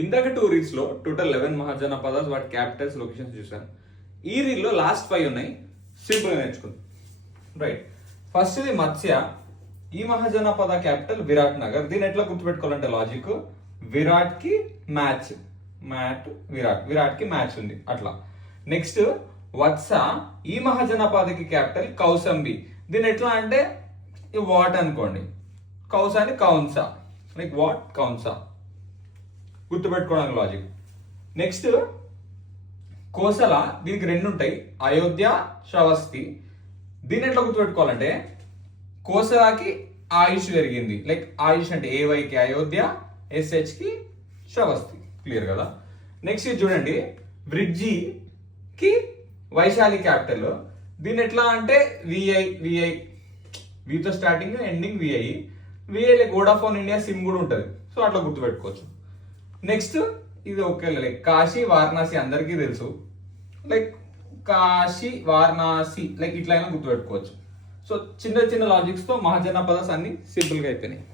ఇందాక 2 రీల్స్ లో టోటల్ 11 మహాజనపదాస్ వాటి క్యాపిటల్స్ లొకేషన్స్ చూసాను. ఈ రీల్ లో లాస్ట్ 5 ఉన్నాయి, సింపుల్ గా నేర్చుకుందాం. రైట్, ఫస్ట్ ఇది మత్స్య. ఈ మహాజనపద క్యాపిటల్ విరాట్ నగర్. దీన్ని ఎట్లా గుర్తుపెట్టుకోవాలంటే లాజిక్, విరాట్ కి మ్యాచ్, విరాట్ కి మ్యాచ్ ఉంది అట్లా. నెక్స్ట్ వత్స. ఈ మహాజనపదకి క్యాపిటల్ కౌసంబి. దీన్ని ఎట్లా అంటే వాట్ అనుకోండి, కౌసాని కౌన్స, లైక్ వాట్ కౌన్స, గుర్తుపెట్టుకోవడానికి లాజిక్. నెక్స్ట్ కోసల. దీనికి 2 ఉంటాయి, అయోధ్య, శ్రవస్తి. దీన్ని ఎట్లా గుర్తుపెట్టుకోవాలంటే కోసలాకి ఆయుష్ పెరిగింది, లైక్ ఆయుష్ అంటే ఏవైకి అయోధ్య, ఎస్హెచ్ కి శ్రవస్తి. క్లియర్ కదా. నెక్స్ట్ ఇది చూడండి, బ్రిడ్జికి వైశాలి క్యాపిటల్. దీన్ని ఎట్లా అంటే విఐ వితో starting ending V I like Vodafone India sim కూడా ఉంటుంది, సో అట్లా గుర్తుపెట్టుకోవచ్చు. నెక్స్ట్ ఇది ఓకే, లైక్ కాశీ వారణాసి అందరికీ తెలుసు, లైక్ కాశీ వారణాసి లైక్ ఇట్లా అయినా గుర్తుపెట్టుకోవచ్చు. సో చిన్న చిన్న లాజిక్స్ తో మహాజనపదాస్ అన్ని సింపుల్ గా అయిపోయినాయి.